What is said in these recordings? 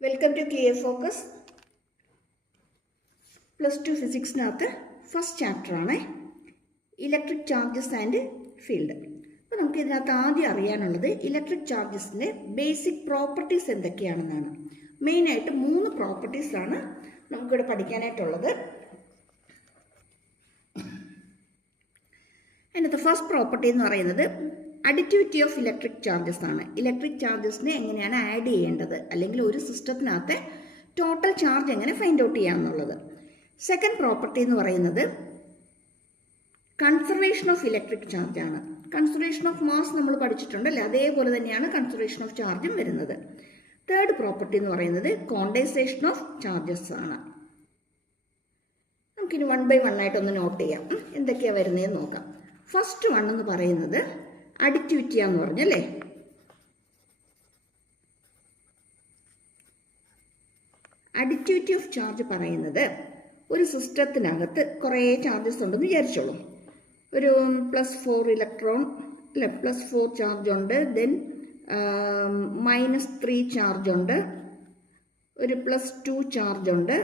Welcome to clear focus. +2 ഫിസിക്സിനകത്ത് first ചാപ്റ്ററാണ് electric charges and field. അപ്പോൾ നമുക്ക് ഇതിനകത്ത് ആദ്യം അറിയാനുള്ളത് ഇലക്ട്രിക് ചാർജസിൻ്റെ ബേസിക് പ്രോപ്പർട്ടീസ് എന്തൊക്കെയാണെന്നാണ്. മെയിനായിട്ട് 3 പ്രോപ്പർട്ടീസാണ് നമുക്കിവിടെ പഠിക്കാനായിട്ടുള്ളത്. അതിനകത്ത് ഫസ്റ്റ് പ്രോപ്പർട്ടി എന്ന് പറയുന്നത് അഡിറ്റിവിറ്റി ഓഫ് ഇലക്ട്രിക് ചാർജസ് ആണ്. ഇലക്ട്രിക് ചാർജസിനെ എങ്ങനെയാണ് ആഡ് ചെയ്യേണ്ടത്, അല്ലെങ്കിൽ ഒരു സിസ്റ്റത്തിനകത്തെ ടോട്ടൽ ചാർജ് എങ്ങനെ ഫൈൻഡ് ഔട്ട് ചെയ്യാമെന്നുള്ളത്. സെക്കൻഡ് പ്രോപ്പർട്ടി എന്ന് പറയുന്നത് കൺസർവേഷൻ ഓഫ് ഇലക്ട്രിക് ചാർജ് ആണ്. കൺസർവേഷൻ ഓഫ് മാസ് നമ്മൾ പഠിച്ചിട്ടുണ്ടല്ലേ, അതേപോലെ തന്നെയാണ് കൺസർവേഷൻ ഓഫ് ചാർജും വരുന്നത്. തേർഡ് പ്രോപ്പർട്ടി എന്ന് പറയുന്നത് കോണ്ടൻസേഷൻ ഓഫ് ചാർജസ് ആണ്. നമുക്കിനി 1 by 1 ആയിട്ടൊന്ന് നോട്ട് ചെയ്യാം, എന്തൊക്കെയാണ് വരുന്നതെന്ന് നോക്കാം. ഫസ്റ്റ് വൺ എന്ന് പറയുന്നത് അഡിറ്റിവിറ്റി ആന്ന് പറഞ്ഞല്ലേ. അഡിറ്റിവിറ്റി ഓഫ് ചാർജ് പറയുന്നത് ഒരു സിസ്റ്റത്തിനകത്ത് കുറേ ചാർജസ് ഉണ്ടെന്ന് വിചാരിച്ചോളൂ. ഒരു +4 ഇലക്ട്രോൺ അല്ലെ, +4 ചാർജ് ഉണ്ട്, ദെൻ -3 ചാർജ് ഉണ്ട്, ഒരു +2 ചാർജ് ഉണ്ട്,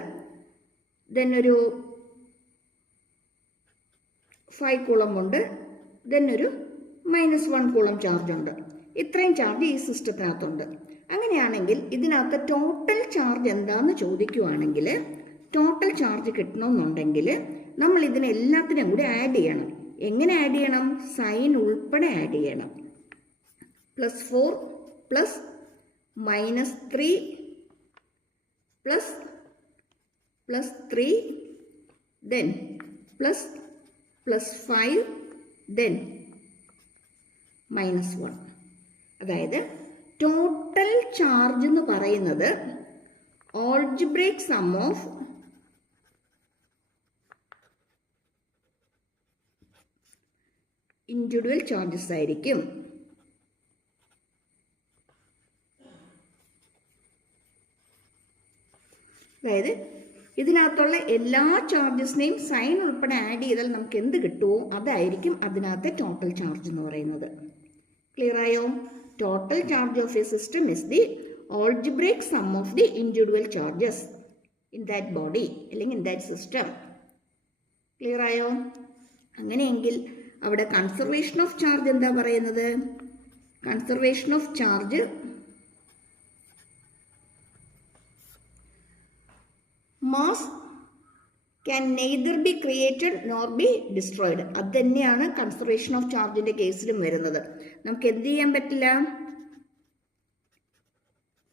ദെൻ ഒരു 5 കൂളം ഉണ്ട്, ദെൻ ഒരു -1 കൂളം ചാർജ് ഉണ്ട്. ഇത്രയും ചാർജ് ഈ സിസ്റ്റത്തിനകത്തുണ്ട്. അങ്ങനെയാണെങ്കിൽ ഇതിനകത്ത് ടോട്ടൽ ചാർജ് എന്താണെന്ന് ചോദിക്കുവാണെങ്കിൽ, ടോട്ടൽ ചാർജ് കിട്ടണമെന്നുണ്ടെങ്കിൽ നമ്മൾ ഇതിനെല്ലാത്തിനും കൂടി ആഡ് ചെയ്യണം. എങ്ങനെ ആഡ് ചെയ്യണം? സൈൻ ഉൾപ്പെടെ ആഡ് ചെയ്യണം. +4 +-3 ++3 ദെൻ ++5 ദെൻ -1. അതായത് ടോട്ടൽ ചാർജ് എന്ന് പറയുന്നത് algebraic sum of individual charges ആയിരിക്കും. അതായത് ഇതിനകത്തുള്ള എല്ലാ ചാർജസിനെയും സൈൻ ഉൾപ്പെടെ ആഡ് ചെയ്താൽ നമുക്ക് എന്ത് കിട്ടുമോ അതായിരിക്കും അതിനകത്തെ ടോട്ടൽ ചാർജ് എന്ന് പറയുന്നത്. ക്ലിയർ ആയോ? Total charge of a system is the algebraic sum of the individual charges in that body അല്ലെങ്കിൽ ഇൻ ദാറ്റ് സിസ്റ്റം. ക്ലിയർ ആയോ? അങ്ങനെയെങ്കിൽ അവിടെ കൺസർവേഷൻ ഓഫ് ചാർജ് എന്താ പറയുന്നത്? Conservation of charge mass can neither be created nor be destroyed. അത് തന്നെയാണ് conservation of ചാർജിന്റെ കേസിലും വരുന്നത്. നമുക്ക് എന്ത് ചെയ്യാൻ പറ്റില്ല?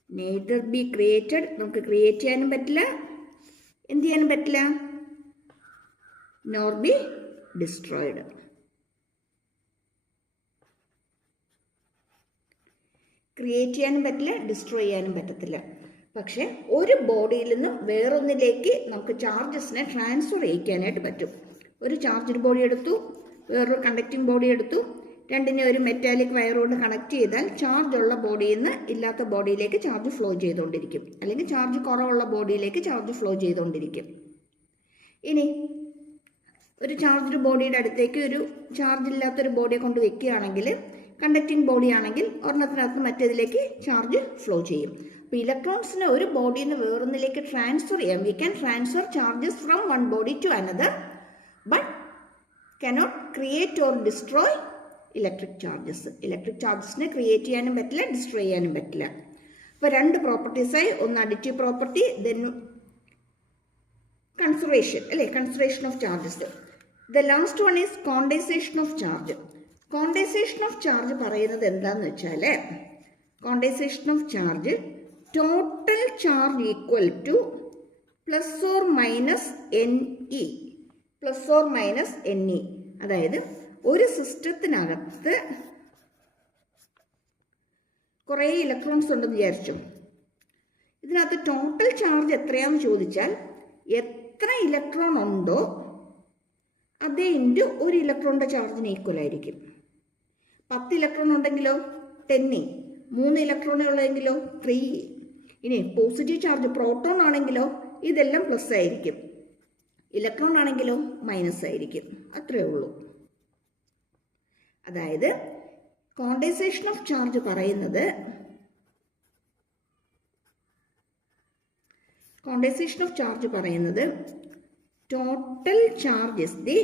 നെയ്തർ ബി ക്രിയേറ്റഡ്, നമുക്ക് ക്രിയേറ്റ് ചെയ്യാനും പറ്റില്ല, എന്ത് ചെയ്യാനും പറ്റില്ല, നോർ ബി ഡിസ്ട്രോയിഡ്. ക്രിയേറ്റ് ചെയ്യാനും പറ്റില്ല, ഡിസ്ട്രോയ് ചെയ്യാനും പറ്റത്തില്ല. പക്ഷെ ഒരു ബോഡിയിൽ നിന്നും വേറൊന്നിലേക്ക് നമുക്ക് ചാർജസിനെ ട്രാൻസ്ഫർ ചെയ്യിക്കാനായിട്ട് പറ്റും. ഒരു ചാർജ്ഡ് ബോഡി എടുത്തു, വേറൊരു കണ്ടക്റ്റിംഗ് ബോഡി എടുത്തു, രണ്ടിനെ ഒരു മെറ്റാലിക് വയർ കൊണ്ട് കണക്ട് ചെയ്താൽ ചാർജ് ഉള്ള ബോഡിയിൽ നിന്ന് ഇല്ലാത്ത ബോഡിയിലേക്ക് ചാർജ് ഫ്ലോ ചെയ്തുകൊണ്ടിരിക്കും, അല്ലെങ്കിൽ ചാർജ് കുറവുള്ള ബോഡിയിലേക്ക് ചാർജ് ഫ്ലോ ചെയ്തുകൊണ്ടിരിക്കും. ഇനി ഒരു ചാർജ്ഡ് ബോഡിയുടെ അടുത്തേക്ക് ഒരു ചാർജ് ഇല്ലാത്തൊരു ബോഡിയെ കൊണ്ട് വെക്കുകയാണെങ്കിൽ, കണ്ടക്റ്റിംഗ് ബോഡി ആണെങ്കിൽ ഒരെണ്ണത്തിനകത്ത് മറ്റേതിലേക്ക് ചാർജ് ഫ്ലോ ചെയ്യും. അപ്പോൾ ഇലക്ട്രോൺസിനെ ഒരു ബോഡിയിൽ നിന്ന് വേറൊന്നിലേക്ക് ട്രാൻസ്ഫർ ചെയ്യാം. We can transfer charges from one body to another, but cannot create or destroy electric charges. Electric ചാർജസിനെ ക്രിയേറ്റ് ചെയ്യാനും പറ്റില്ല, ഡിസ്ട്രോയ് ചെയ്യാനും പറ്റില്ല. അപ്പോൾ 2 പ്രോപ്പർട്ടീസായി, ഒന്ന് അഡിറ്റീവ് പ്രോപ്പർട്ടി, ദെൻ കൺസർവേഷൻ അല്ലേ, conservation of charges. The last one is condensation of charge. Condensation of charge പറയുന്നത് എന്താണെന്ന് വെച്ചാൽ, condensation of charge total charge equal to +or-NE, +or-NE. അതായത് ഒരു സിസ്റ്റത്തിനകത്ത് കുറേ ഇലക്ട്രോൺസ് ഉണ്ടെന്ന് വിചാരിച്ചു. ഇതിനകത്ത് ടോട്ടൽ ചാർജ് എത്രയാണെന്ന് ചോദിച്ചാൽ, എത്ര ഇലക്ട്രോൺ ഉണ്ടോ അതേ ഇൻറ്റു ഒരു ഇലക്ട്രോണിൻ്റെ ചാർജിന് ഈക്വൽ ആയിരിക്കും. 10 ഇലക്ട്രോൺ ഉണ്ടെങ്കിലോ 10, 3 ഇലക്ട്രോണേ ഉള്ളതെങ്കിലോ 3. ഇനി പോസിറ്റീവ് ചാർജ് പ്രോട്ടോൺ ആണെങ്കിലോ ഇതെല്ലാം പ്ലസ് ആയിരിക്കും, ഇലക്ട്രോൺ ആണെങ്കിലോ മൈനസ് ആയിരിക്കും. അത്രയേ ഉള്ളൂ. അതായത് കോണ്ടൻസേഷൻ ഓഫ് ചാർജ് പറയുന്നത് കോണ്ടൻസേഷൻ ഓഫ് ചാർജ് പറയുന്നത് total charge is the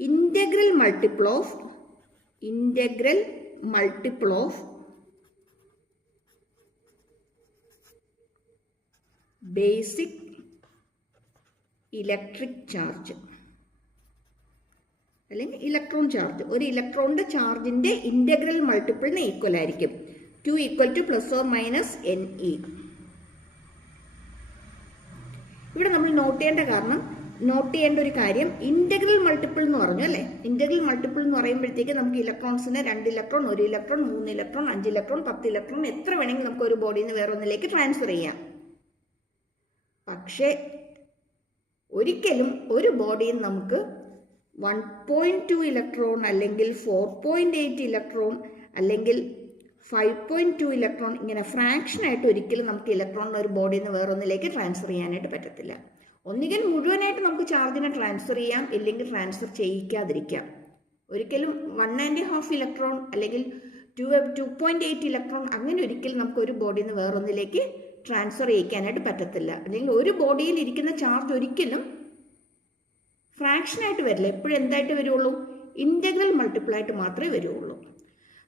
integral multiple of basic electric charge അല്ലെങ്കിൽ ഇലക്ട്രോൺ ചാർജ്. ഒരു ഇലക്ട്രോണിന്റെ ചാർജിന്റെ ഇന്റഗ്രൽ മൾട്ടിപ്പിളിന് ഈക്വൽ ആയിരിക്കും. Q equal two plus or minus NE. ഇവിടെ നമ്മൾ നോട്ട് ചെയ്യേണ്ട ഒരു കാര്യം ഇന്റഗ്രൽ മൾട്ടിപ്പിൾ എന്ന് പറഞ്ഞു അല്ലേ. ഇന്റഗ്രൽ മൾട്ടിപ്പിൾ എന്ന് പറയുമ്പോഴത്തേക്ക് നമുക്ക് ഇലക്ട്രോൺസിന് 2 electron, 1 electron, 3 electron, 5 electron, 10 electron എത്ര വേണമെങ്കിൽ നമുക്ക് ഒരു ബോഡിയിൽ നിന്ന് വേറൊന്നിലേക്ക് ട്രാൻസ്ഫർ ചെയ്യാം. പക്ഷേ ഒരിക്കലും ഒരു ബോഡിയിൽ നമുക്ക് 1.2 ഇലക്ട്രോൺ അല്ലെങ്കിൽ 4.8 ഇലക്ട്രോൺ അല്ലെങ്കിൽ 5.2 ഇലക്ട്രോൺ ഇങ്ങനെ ഫ്രാക്ഷനായിട്ട് ഒരിക്കലും നമുക്ക് ഇലക്ട്രോണിന് ഒരു ബോഡിയിൽ നിന്ന് വേറൊന്നിലേക്ക് ട്രാൻസ്ഫർ ചെയ്യാനായിട്ട് പറ്റത്തില്ല. ഒന്നുകിൽ മുഴുവനായിട്ട് നമുക്ക് ചാർജിനെ ട്രാൻസ്ഫർ ചെയ്യാം, ഇല്ലെങ്കിൽ ട്രാൻസ്ഫർ ചെയ്യിക്കാതിരിക്കാം. ഒരിക്കലും 1.5 ഇലക്ട്രോൺ അല്ലെങ്കിൽ 2.8 ഇലക്ട്രോൺ അങ്ങനെ ഒരിക്കലും നമുക്ക് ഒരു ബോഡിയിൽ നിന്ന് വേറൊന്നിലേക്ക് ട്രാൻസ്ഫർ ചെയ്യിക്കാനായിട്ട് പറ്റത്തില്ല. അല്ലെങ്കിൽ ഒരു ബോഡിയിൽ ഇരിക്കുന്ന ചാർജ് ഒരിക്കലും ഫ്രാക്ഷനായിട്ട് വരില്ല. എപ്പോഴും എന്തായിട്ട് വരുള്ളൂ? ഇൻറ്റഗ്രൽ മൾട്ടിപ്പിളായിട്ട് മാത്രമേ വരുള്ളൂ.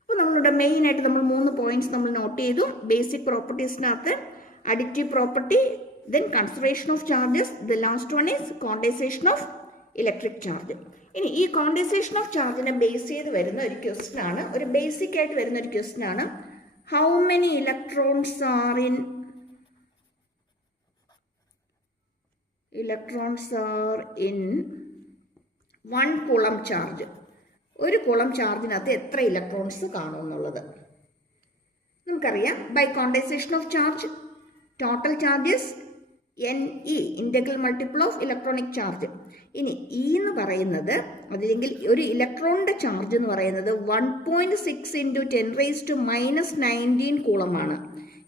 അപ്പോൾ നമ്മളുടെ മെയിനായിട്ട് നമ്മൾ 3 പോയിന്റ്സ് നമ്മൾ നോട്ട് ചെയ്തു. ബേസിക് പ്രോപ്പർട്ടീസിനകത്ത് additive property, then conservation of charges, the last one is condensation of electric charge. ഇനി ഈ condensation of chargeനെ ബേസ് ചെയ്ത് വരുന്ന ഒരു ക്വസ്റ്റ്യൻ ആണ്, ഒരു ബേസിക് ആയിട്ട് വരുന്ന ഒരു ക്വസ്റ്റ്യൻ ആണ്. How many electrons are in 1 coulomb charge. ഒരു കൂളം ചാർജിനകത്ത് എത്ര ഇലക്ട്രോൺസ് കാണും എന്നുള്ളത് നമുക്കറിയാം. By condensation of charge total charges NE, integral multiple of electronic charge. ഇനി E എന്ന് പറയുന്നത്, അതില്ലെങ്കിൽ ഒരു ഇലക്ട്രോണിന്റെ ചാർജ് എന്ന് പറയുന്നത് 1.6 × 10⁻⁻19 കൂളമാണ്.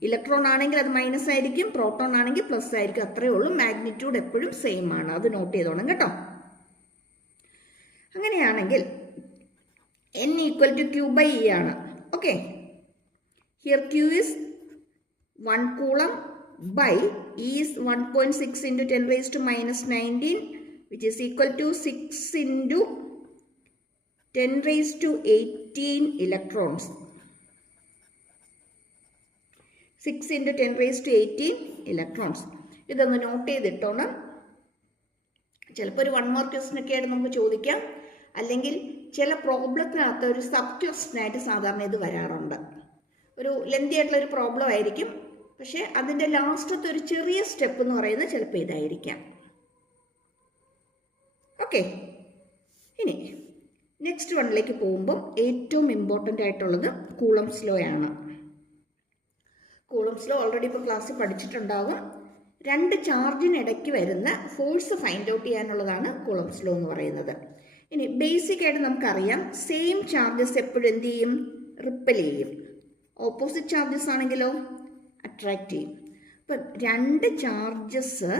ഇലക്ട്രോൺ ആണെങ്കിൽ അത് മൈനസ് ആയിരിക്കും, പ്രോട്ടോൺ ആണെങ്കിൽ പ്ലസ് ആയിരിക്കും. അത്രയേ ഉള്ളൂ. മാഗ്നിറ്റ്യൂഡ് എപ്പോഴും സെയിം ആണ്. അത് നോട്ട് ചെയ്തോണം കേട്ടോ. അങ്ങനെയാണെങ്കിൽ N ഈക്വൽ ടു Q/E ആണ്. Okay, here Q is 1 coulomb by E is 1.6 × 10⁻⁻19 which is equal to 6 × 10⁻18 electrons. 6 × 10⁻18 electrons. ഇതൊന്ന് നോട്ട് ചെയ്തിട്ടോണം. ചിലപ്പോൾ ഒരു 1 മാർക്ക് ക്വസ്റ്റ്യൻ ഒക്കെ ആയിട്ട് നമുക്ക് ചോദിക്കാം, അല്ലെങ്കിൽ ചില പ്രോബ്ലത്തിനകത്ത് ഒരു സബ് ക്വസ്റ്റ്യനായിട്ട് സാധാരണ ഇത് വരാറുണ്ട്. ഒരു ലെന്തി ആയിട്ടുള്ള ഒരു പ്രോബ്ലം ആയിരിക്കും, പക്ഷെ അതിൻ്റെ ലാസ്റ്റത്തെ ഒരു ചെറിയ സ്റ്റെപ്പ് എന്ന് പറയുന്നത് ചിലപ്പോൾ ഇതായിരിക്കാം. ഓക്കെ, ഇനി നെക്സ്റ്റ് വണ്ണിലേക്ക് പോകുമ്പോൾ ഏറ്റവും ഇമ്പോർട്ടൻ്റ് ആയിട്ടുള്ളത് കൂളംസ് ലോ ആണ്. കൂളംസ് ലോ ഓൾറെഡി ഇപ്പോൾ ക്ലാസ്സിൽ പഠിച്ചിട്ടുണ്ടാകും. 2 ചാർജിനിടയ്ക്ക് വരുന്ന ഫോഴ്സ് ഫൈൻഡ് ഔട്ട് ചെയ്യാനുള്ളതാണ് കൂളംസ് ലോ എന്ന് പറയുന്നത്. ഇനി ബേസിക് ആയിട്ട് നമുക്കറിയാം, സെയിം ചാർജസ് എപ്പോഴും എന്ത് ചെയ്യും? റിപ്പൽ ചെയ്യും. ഓപ്പോസിറ്റ് ചാർജസ് ആണെങ്കിലോ അട്രാക്റ്റ് ചെയ്യും. അപ്പം 2 ചാർജസ്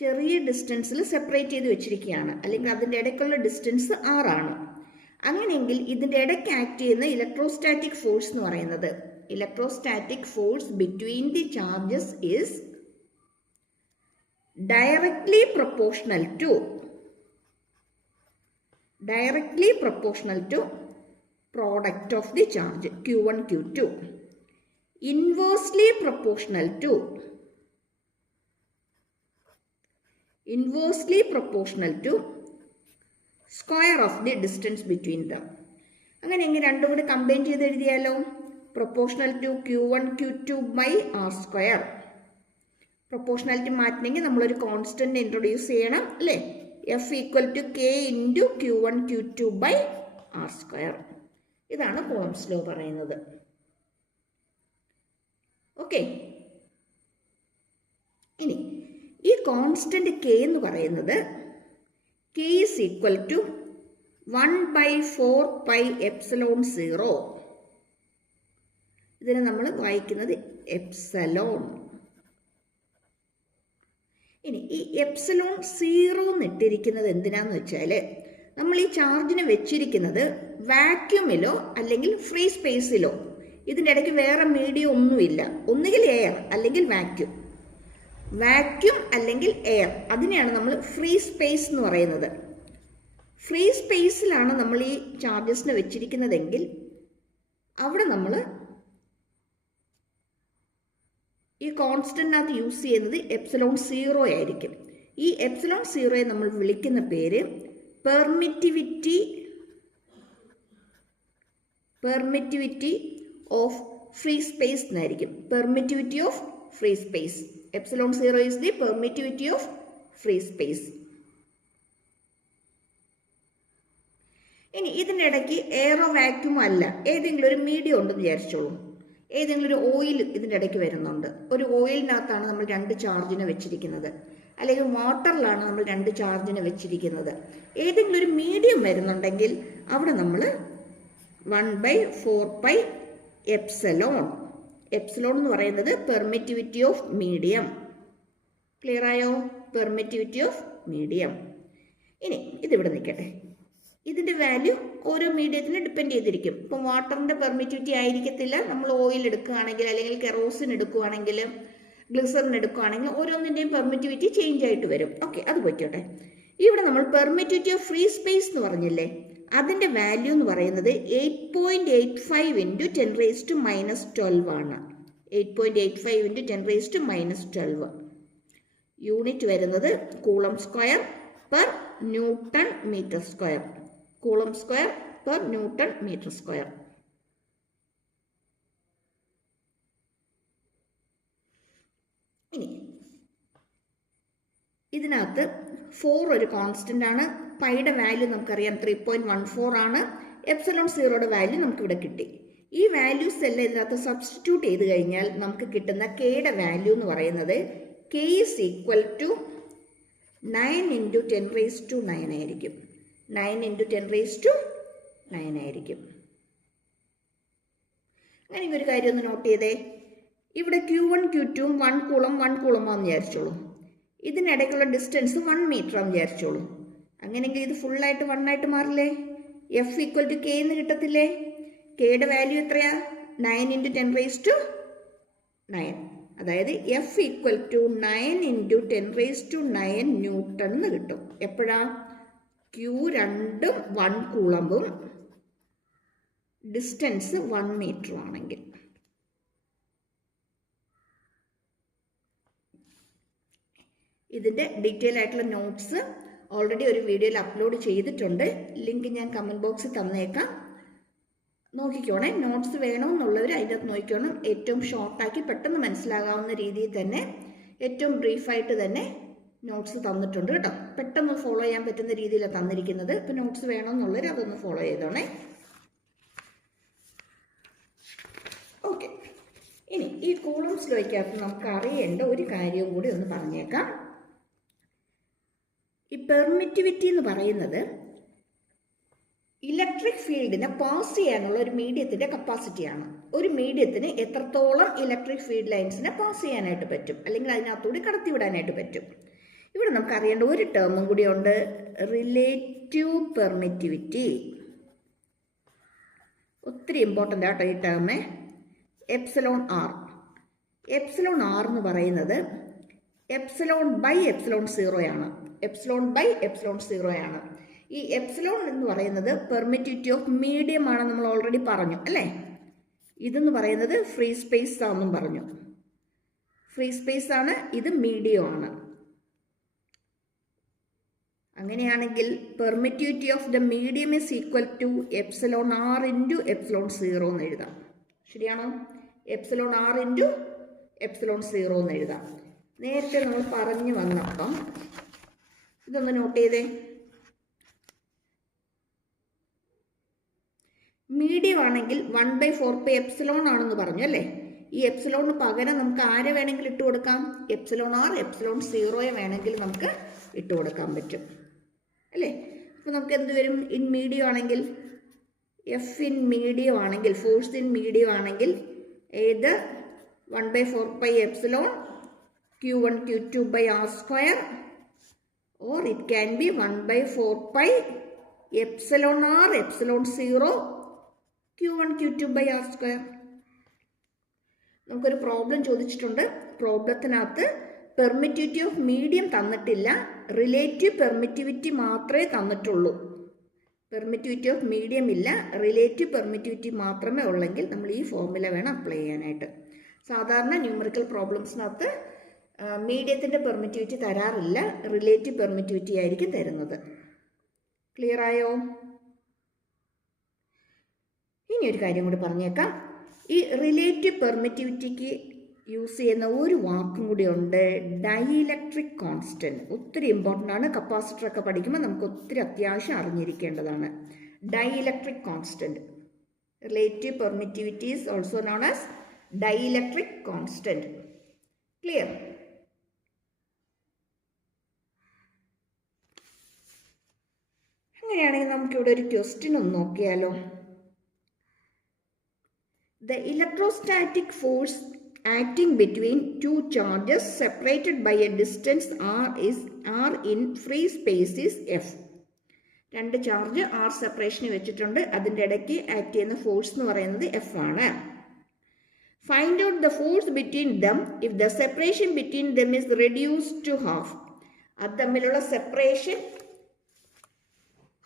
ചെറിയ ഡിസ്റ്റൻസിൽ സെപ്പറേറ്റ് ചെയ്ത് വെച്ചിരിക്കുകയാണ്, അല്ലെങ്കിൽ അതിൻ്റെ ഇടയ്ക്കുള്ള ഡിസ്റ്റൻസ് r ആണ്. അങ്ങനെയെങ്കിൽ ഇതിൻ്റെ ഇടയ്ക്ക് ആക്ട് ചെയ്യുന്ന ഇലക്ട്രോസ്റ്റാറ്റിക് ഫോഴ്സ് എന്ന് പറയുന്നത്, electrostatic force between the charges is directly proportional to product of the charge Q1 Q2, inversely proportional to square of the distance between them. അങ്ങനെ എങ്ങനെ രണ്ടും കൂടി കമ്പൈൻ ചെയ്ത് എഴുതിയാലോ? Proportional to Q1 Q2 by r square. Proportionality മാറ്റണമെങ്കിൽ നമ്മളൊരു constant introduce ചെയ്യണം അല്ലേ? F equal to K × Q1 Q2 by r square. ഇതാണ് കൂളംസ് ലോ പറയുന്നത്. ഓക്കെ, ഇനി ഈ കോൺസ്റ്റന്റ് K എന്ന് പറയുന്നത് K is equal to 1/4πε0. ഇതിനെ നമ്മൾ വായിക്കുന്നത് എപ്സലോൺ. ഇനി ഈ എപ്സിലോൺ 0 എന്നിട്ടിരിക്കുന്നത് എന്തിനാന്ന് വെച്ചാൽ, നമ്മൾ ഈ ചാർജിനെ വെച്ചിരിക്കുന്നത് വാക്യൂമിലോ അല്ലെങ്കിൽ ഫ്രീ സ്പേസിലോ ഇതിൻ്റെ ഇടയ്ക്ക് വേറെ മീഡിയം ഒന്നുമില്ല. ഒന്നുകിൽ എയർ അല്ലെങ്കിൽ വാക്യൂം. വാക്യൂം അല്ലെങ്കിൽ എയർ, അതിനെയാണ് നമ്മൾ ഫ്രീ സ്പേസ് എന്ന് പറയുന്നത്. ഫ്രീ സ്പേസിലാണ് നമ്മൾ ഈ ചാർജസിനെ വെച്ചിരിക്കുന്നതെങ്കിൽ അവിടെ നമ്മൾ ഈ കോൺസ്റ്റന്റിനകത്ത് യൂസ് ചെയ്യുന്നത് എപ്സിലോൺ 0 ആയിരിക്കും. ഈ എപ്സിലോൺ 0യെ നമ്മൾ വിളിക്കുന്ന പേര് പെർമിറ്റിവിറ്റി ഓഫ് ഫ്രീ സ്പേസ് എന്നായിരിക്കും. Permittivity of free space. Epsilon 0 is the permittivity of free space. ഇനി ഇതിൻ്റെ ഇടയ്ക്ക് എയറോ വാക്യൂമോ അല്ല, ഏതെങ്കിലും ഒരു മീഡിയം ഉണ്ടെന്ന് വിചാരിച്ചോളൂ. ഏതെങ്കിലും ഒരു ഓയിൽ ഇതിൻ്റെ ഇടയ്ക്ക് വരുന്നുണ്ട്. ഒരു ഓയിലിനകത്താണ് നമ്മൾ 2 ചാർജിനെ വെച്ചിരിക്കുന്നത്, അല്ലെങ്കിൽ വാട്ടറിലാണ് നമ്മൾ 2 ചാർജിനെ വെച്ചിരിക്കുന്നത്. ഏതെങ്കിലും ഒരു മീഡിയം വരുന്നുണ്ടെങ്കിൽ അവിടെ നമ്മൾ 1/4π എപ്സിലോൺ. എപ്സിലോൺ എന്ന് പറയുന്നത് പെർമിറ്റിവിറ്റി ഓഫ് മീഡിയം. ക്ലിയർ ആയോ? Permittivity of medium. ഇനി ഇതിവിടെ നിൽക്കട്ടെ. ഇതിൻ്റെ വാല്യൂ ഓരോ മീഡിയത്തിന് ഡിപ്പെൻഡ് ചെയ്തിരിക്കും. ഇപ്പം വാട്ടറിൻ്റെ പെർമിറ്റിവിറ്റി ആയിരിക്കത്തില്ല. നമ്മൾ ഓയിൽ എടുക്കുകയാണെങ്കിൽ, അല്ലെങ്കിൽ കെറോസിൻ എടുക്കുകയാണെങ്കിൽ, ഗ്ലിസറിൻ എടുക്കുകയാണെങ്കിൽ ഓരോന്നിൻ്റെയും പെർമിറ്റിവിറ്റി ചേഞ്ച് ആയിട്ട് വരും. ഓക്കെ, അത് പറ്റോട്ടെ. ഇവിടെ നമ്മൾ പെർമിറ്റിവിറ്റി ഓഫ് ഫ്രീ സ്പേസ് എന്ന് പറഞ്ഞില്ലേ, അതിൻ്റെ വാല്യൂ എന്ന് പറയുന്നത് 8.85 × 10⁻⁻12 ആണ്. 8.85 × 10⁻⁻12. യൂണിറ്റ് വരുന്നത് coulomb square per newton metre square. Coulomb square per newton metre square. ഇനി ഇതിനകത്ത് 4 ഒരു കോൺസ്റ്റന്റ് ആണ്. പൈയുടെ വാല്യൂ നമുക്കറിയാം 3.14 ആണ്. എപ്സിലോൺ 0യുടെ വാല്യൂ നമുക്ക് ഇവിടെ കിട്ടി. ഈ വാല്യൂസ് എല്ലാം ഇതിനകത്ത് സബ്സ്റ്റിറ്റ്യൂട്ട് ചെയ്ത് കഴിഞ്ഞാൽ നമുക്ക് കിട്ടുന്ന കെയുടെ വാല്യൂ എന്ന് പറയുന്നത് k = 9 × 10⁻⁹ ആയിരിക്കും. 9 × 10⁻⁹ ആയിരിക്കും. അങ്ങനെ ഒരു കാര്യം ഒന്ന് നോട്ട് ചെയ്തേ. ഇവിടെ Q1 Q2 1 കൂളം 1 കൂളമാന്ന് വിചാരിച്ചോളൂ. ഇതിനിടയ്ക്കുള്ള ഡിസ്റ്റൻസ് 1 മീറ്റർ ആണെന്ന് വിചാരിച്ചോളൂ. അങ്ങനെയെങ്കിൽ ഇത് ഫുള്ളായിട്ട് 1 ആയിട്ട് മാറില്ലേ? F = K എന്ന് കിട്ടത്തില്ലേ? കെയുടെ വാല്യൂ എത്രയാ? 9 × 10⁻⁹. അതായത് F = 9 × 10⁻⁹ ന്യൂട്ടൺ എന്ന് കിട്ടും. എപ്പോഴാ? Q രണ്ടും 1 കൂളമ്പും ഡിസ്റ്റൻസ് 1 മീറ്ററും ആണെങ്കിൽ. ഇതിൻ്റെ ഡീറ്റെയിൽ ആയിട്ടുള്ള നോട്ട്സ് ഓൾറെഡി ഒരു വീഡിയോയിൽ അപ്ലോഡ് ചെയ്തിട്ടുണ്ട്. ലിങ്ക് ഞാൻ കമൻറ്റ് ബോക്സിൽ തന്നേക്കാം. നോക്കിക്കോണേ. നോട്ട്സ് വേണമെന്നുള്ളവർ അതിൻ്റെ അകത്ത് നോക്കിക്കോണം. ഏറ്റവും ഷോർട്ടാക്കി പെട്ടെന്ന് മനസ്സിലാകാവുന്ന രീതിയിൽ തന്നെ, ഏറ്റവും ബ്രീഫായിട്ട് തന്നെ നോട്ട്സ് തന്നിട്ടുണ്ട് കേട്ടോ. പെട്ടെന്ന് ഫോളോ ചെയ്യാൻ പറ്റുന്ന രീതിയിലാണ് തന്നിരിക്കുന്നത്. ഇപ്പം നോട്ട്സ് വേണമെന്നുള്ളവർ അതൊന്ന് ഫോളോ ചെയ്തോണേ. ഓക്കെ, ഇനി ഈ കൂളംസ് ലോയ്ക്കകത്ത് നമുക്ക് അറിയേണ്ട ഒരു കാര്യവും കൂടി ഒന്ന് പറഞ്ഞേക്കാം. ഈ പെർമിറ്റിവിറ്റി എന്ന് പറയുന്നത് ഇലക്ട്രിക് ഫീൽഡിനെ പാസ് ചെയ്യാനുള്ള ഒരു മീഡിയത്തിൻ്റെ കപ്പാസിറ്റിയാണ്. ഒരു മീഡിയത്തിന് എത്രത്തോളം ഇലക്ട്രിക് ഫീൽഡ് ലൈൻസിനെ പാസ് ചെയ്യാനായിട്ട് പറ്റും, അല്ലെങ്കിൽ അതിനകത്തൂടി കടത്തിവിടാനായിട്ട് പറ്റും. ഇവിടെ നമുക്ക് അറിയേണ്ട ഒരു ടേമും കൂടി ഉണ്ട്, റിലേറ്റീവ് പെർമിറ്റിവിറ്റി. ഒത്തിരി ഇമ്പോർട്ടൻ്റ് ആട്ടോ ഈ term. Epsilon R. Epsilon R എന്ന് പറയുന്നത് ε/ε0 ആണ്. ε/ε0 ആണ്. ഈ എപ്സിലോൺ എന്ന് പറയുന്നത് പെർമിറ്റിവിറ്റി ഓഫ് മീഡിയം ആണ്, നമ്മൾ ഓൾറെഡി പറഞ്ഞു അല്ലേ. ഇതെന്ന് പറയുന്നത് ഫ്രീ സ്പേസ് ആണെന്നും പറഞ്ഞു. ഫ്രീ സ്പേസ് ആണ്, ഇത് മീഡിയം ആണ്. അങ്ങനെയാണെങ്കിൽ permittivity of the medium is equal to εr × ε0 എന്ന് എഴുതാം. ശരിയാണോ? εr × ε0 എന്ന് എഴുതാം. നേരത്തെ നമ്മൾ പറഞ്ഞു വന്നപ്പം ഇതൊന്ന് നോട്ട് ചെയ്തേ. മീഡിയം ആണെങ്കിൽ 1/4π എപ്സിലോൺ ആണെന്ന് പറഞ്ഞു അല്ലേ. ഈ എപ്സിലോണിന് പകരം നമുക്ക് ആരെ വേണമെങ്കിൽ ഇട്ട് കൊടുക്കാം? εr ε0 വേണമെങ്കിൽ നമുക്ക് ഇട്ട് കൊടുക്കാൻ പറ്റും അല്ലേ. അപ്പോൾ നമുക്ക് എന്ത് വരും? ഇൻ മീഡിയം ആണെങ്കിൽ, എഫ് ഇൻ മീഡിയം ആണെങ്കിൽ, ഫോഴ്സ് ഇൻ മീഡിയം ആണെങ്കിൽ ഏത് 1/4π epsilon Q1 Q2/r², or it can be 1/4π εr ε0 Q1 Q2/r². നമുക്കൊരു പ്രോബ്ലം ചോദിച്ചിട്ടുണ്ട്. പ്രോബ്ലത്തിനകത്ത് പെർമിറ്റിവിറ്റി ഓഫ് മീഡിയം തന്നിട്ടില്ല, റിലേറ്റീവ് പെർമിറ്റിവിറ്റി മാത്രമേ തന്നിട്ടുള്ളൂ. പെർമിറ്റിവിറ്റി ഓഫ് മീഡിയം ഇല്ല, റിലേറ്റീവ് പെർമിറ്റിവിറ്റി മാത്രമേ ഉള്ളെങ്കിൽ നമ്മൾ ഈ ഫോർമുല വേണം അപ്ലൈ ചെയ്യാനായിട്ട്. സാധാരണ ന്യൂമറിക്കൽ പ്രോബ്ലംസിനകത്ത് മീഡിയത്തിൻ്റെ പെർമിറ്റിവിറ്റി തരാറില്ല, റിലേറ്റീവ് പെർമിറ്റിവിറ്റി ആയിരിക്കും തരുന്നത്. ക്ലിയർ ആയോ? ഇനി ഒരു കാര്യം കൂടി പറഞ്ഞേക്കാം. ഈ റിലേറ്റീവ് പെർമിറ്റിവിറ്റിക്ക് യൂസ് ചെയ്യുന്ന ഒരു വാക്കും കൂടി ഉണ്ട്, ഡൈഇലക്ട്രിക് കോൺസ്റ്റന്റ്. ഒത്തിരി ഇമ്പോർട്ടൻ്റ് ആണ്. കപ്പാസിറ്ററൊക്കെ പഠിക്കുമ്പോൾ നമുക്ക് ഒത്തിരി അത്യാവശ്യം അറിഞ്ഞിരിക്കേണ്ടതാണ്. Dielectric constant, relative permittivity is also known as dielectric constant. Clear? അങ്ങനെയാണെങ്കിൽ നമുക്കിവിടെ ഒരു ക്വസ്റ്റ്യൻ ഒന്ന് നോക്കിയാലോ. The electrostatic force acting between two charges separated by a distance r in free space is F. രണ്ട് ചാർജ് r സെപ്പറേഷന് വെച്ചിട്ടുണ്ട്, അതിൻ്റെ ഇടയ്ക്ക് act ചെയ്യുന്ന ഫോഴ്സ് എന്ന് പറയുന്നത് F ആണ്. Find out the force between them if the separation between them is reduced to half. അത് തമ്മിലുള്ള സെപ്പറേഷൻ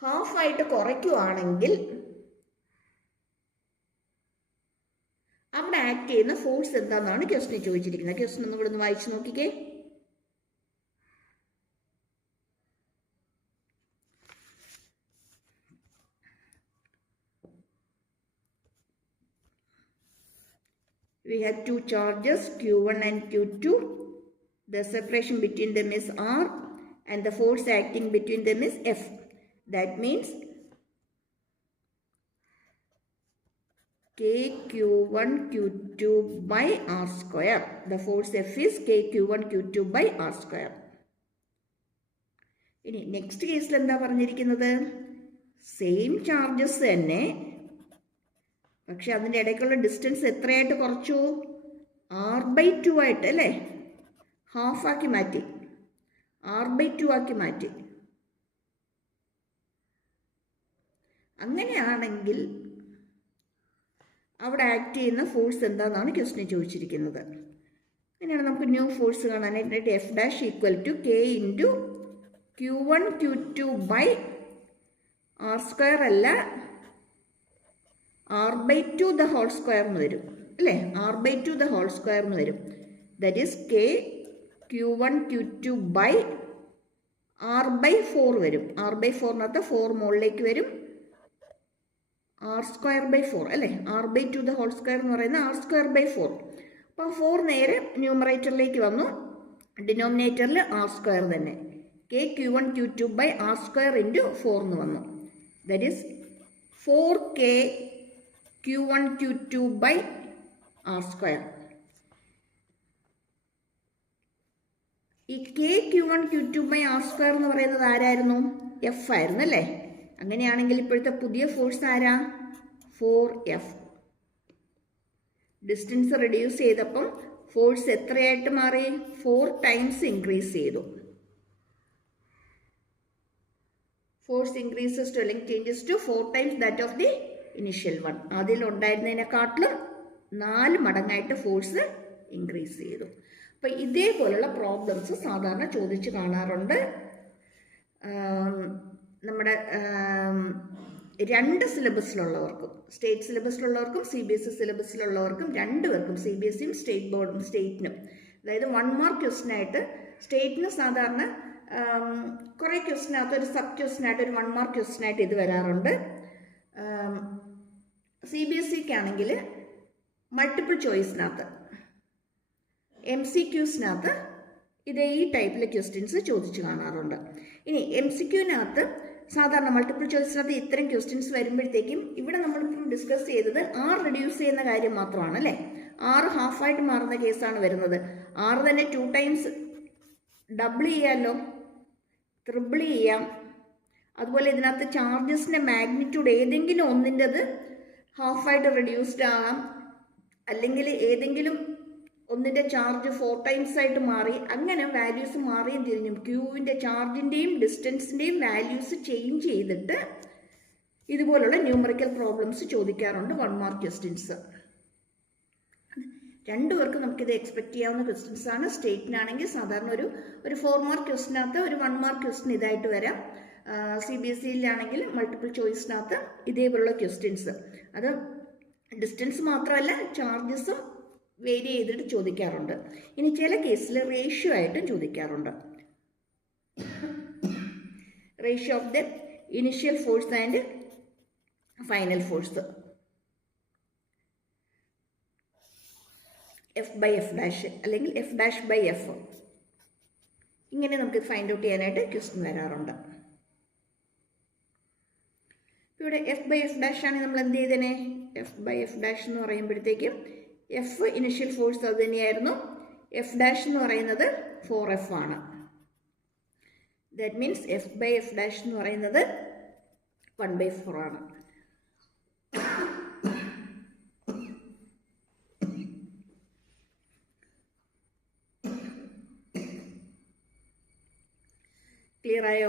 ഹാഫ് ആയിട്ട് കുറയ്ക്കുകയാണെങ്കിൽ അവിടെ ആക്ട് ചെയ്യുന്ന ഫോഴ്സ് എന്താണെന്നാണ് ക്വസ്റ്റ്യൻ ചോദിച്ചിരിക്കുന്നത്. ക്വസ്റ്റ്യൻ ഒന്ന് ഇവിടെ ഒന്ന് വായിച്ചു നോക്കിക്കേ. We have two charges Q1 and Q2. The separation between them is R and the force acting between them is F. That means KQ1 Q2 by R square. The force F is KQ1 Q2 by R square. ഇനി next കേസിൽ എന്താ പറഞ്ഞിരിക്കുന്നത്? Same charges തന്നെ, പക്ഷെ അതിൻ്റെ ഇടയ്ക്കുള്ള distance എത്രയായിട്ട് കുറച്ചു? R/2 ആയിട്ട് അല്ലേ, ഹാഫാക്കി മാറ്റി, R/2 ആക്കി മാറ്റി. അങ്ങനെയാണെങ്കിൽ അവിടെ ആക്ട് ചെയ്യുന്ന ഫോഴ്സ് എന്താണെന്നാണ് ക്വസ്റ്റ്യൻ ചോദിച്ചിരിക്കുന്നത്. അങ്ങനെയാണ് നമുക്ക് ന്യൂ ഫോഴ്സ് കാണാനായിട്ട് F dash equal to K into Q1 Q2 by R square അല്ല, R/2 ദ ഹോൾ സ്ക്വയർ എന്ന് വരും അല്ലേ, R/2 ദ ഹോൾ സ്ക്വയർ എന്ന് വരും. That is K Q1 Q2 by R/4 വരും. R/4നകത്ത് 4 മുകളിലേക്ക് വരും, R സ്ക്വയർ ബൈ 4 അല്ലേ, R/2 ദ ഹോൾ സ്ക്വയർ എന്ന് പറയുന്നത് R സ്ക്വയർ ബൈ 4. അപ്പോൾ 4 നേരെ ന്യൂമറേറ്ററിലേക്ക് വന്നു, ഡിനോമിനേറ്ററിൽ R സ്ക്വയർ തന്നെ, K Q1 Q2 by R square into 4 എന്ന് വന്നു. That is 4K Q1 Q2 by R square. ഈ K Q1 Q2 by R square എന്ന് പറയുന്നത് ആരായിരുന്നു? F ആയിരുന്നു അല്ലേ. അങ്ങനെയാണെങ്കിൽ ഇപ്പോഴത്തെ പുതിയ ഫോഴ്സ് ആരാ? 4F. ഡിസ്റ്റൻസ് റെഡ്യൂസ് ചെയ്തപ്പം ഫോഴ്സ് എത്രയായിട്ട് മാറി? 4 ടൈംസ് ഇൻക്രീസ് ചെയ്തു. Force increases to length changes to 4 times that of the initial one. അതിലുണ്ടായിരുന്നതിനെക്കാട്ടിലും 4 മടങ്ങായിട്ട് ഫോഴ്സ് ഇൻക്രീസ് ചെയ്തു. അപ്പം ഇതേപോലുള്ള പ്രോബ്ലംസ് സാധാരണ ചോദിച്ച് കാണാറുണ്ട്. നമ്മുടെ 2 സിലബസിലുള്ളവർക്കും, സ്റ്റേറ്റ് സിലബസിലുള്ളവർക്കും CBSE സിലബസിലുള്ളവർക്കും, 2 പേർക്കും, CBSEയും സ്റ്റേറ്റ് ബോർഡും സ്റ്റേറ്റിനും, അതായത് 1 മാർക്ക് ക്വസ്റ്റിനായിട്ട് സ്റ്റേറ്റിന് സാധാരണ കുറേ ക്വസ്റ്റിനകത്ത് ഒരു സബ് ക്വസ്റ്റിനായിട്ട് ഒരു 1 മാർക്ക് ക്വസ്റ്റിനായിട്ട് ഇത് വരാറുണ്ട്. CBSEക്കാണെങ്കിൽ മൾട്ടിപ്പിൾ ചോയ്സിനകത്ത് MCQസിനകത്ത് ഇതേ ഈ ടൈപ്പിലെ ക്വസ്റ്റ്യൻസ് ചോദിച്ചു കാണാറുണ്ട്. ഇനി MCQനകത്ത് സാധാരണ മൾട്ടിപ്പിൾ ചോയ്സിനകത്ത് ഇത്തരം ക്വസ്റ്റ്യൻസ് വരുമ്പോഴത്തേക്കും ഇവിടെ നമ്മളിപ്പം ഡിസ്കസ് ചെയ്തത് R റെഡ്യൂസ് ചെയ്യുന്ന കാര്യം മാത്രമാണ് അല്ലേ. R ഹാഫായിട്ട് മാറുന്ന കേസാണ് വരുന്നത്. R തന്നെ 2 ടൈംസ് ഡബിൾ ചെയ്യാമല്ലോ, ട്രിപ്പിൾ ചെയ്യാം. അതുപോലെ ഇതിനകത്ത് ചാർജസിൻ്റെ മാഗ്നിറ്റ്യൂഡ് ഏതെങ്കിലും ഒന്നിൻ്റെത് ഹാഫായിട്ട് റെഡ്യൂസ്ഡ് ആകാം, അല്ലെങ്കിൽ ഏതെങ്കിലും ഒന്നിൻ്റെ ചാർജ് 4 ടൈംസ് ആയിട്ട് മാറി, അങ്ങനെ വാല്യൂസ് മാറിയും തിരിഞ്ഞും ക്യൂവിൻ്റെ ചാർജിൻ്റെയും ഡിസ്റ്റൻസിൻ്റെയും വാല്യൂസ് ചേഞ്ച് ചെയ്തിട്ട് ഇതുപോലുള്ള ന്യൂമറിക്കൽ പ്രോബ്ലംസ് ചോദിക്കാറുണ്ട് 1 മാർക്ക് ക്വസ്റ്റ്യൻസ്. രണ്ടുപേർക്കും നമുക്കിത് എക്സ്പെക്ട് ചെയ്യാവുന്ന ക്വസ്റ്റ്യൻസ് ആണ്. സ്റ്റേറ്റിനാണെങ്കിൽ സാധാരണ ഒരു 4 മാർക്ക് ക്വസ്റ്റിനകത്ത് ഒരു 1 മാർക്ക് ക്വസ്റ്റ്യൻ ഇതായിട്ട് വരാം. CBSE-യിലാണെങ്കിൽ മൾട്ടിപ്പിൾ ചോയ്സിനകത്ത് ഇതേപോലുള്ള ക്വസ്റ്റ്യൻസ്. അത് ഡിസ്റ്റൻസ് മാത്രമല്ല, ചാർജസും വേരി ചെയ്തിട്ട് ചോദിക്കാറുണ്ട്. ഇനി ചില കേസിൽ റേഷ്യോ ആയിട്ടും ചോദിക്കാറുണ്ട്. Ratio of the initial force and final force, F/F' അല്ലെങ്കിൽ F'/F. ഇങ്ങനെ നമുക്ക് ഫൈൻഡ് ഔട്ട് ചെയ്യാനായിട്ട് ക്വസ്റ്റ്യൻ വരാറുണ്ട്. ഇവിടെ F/F' ആണ്. നമ്മൾ എന്ത് ചെയ്തേനെ? F/F' എന്ന് പറയുമ്പോഴത്തേക്കും F ഇനിഷ്യൽ ഫോഴ്സ് അത് തന്നെയായിരുന്നു. F' എന്ന് പറയുന്നത് 4F ആണ്. ദാറ്റ് മീൻസ് F/F' എന്ന് പറയുന്നത് 1/4 ആണ്. ക്ലിയർ ആയോ?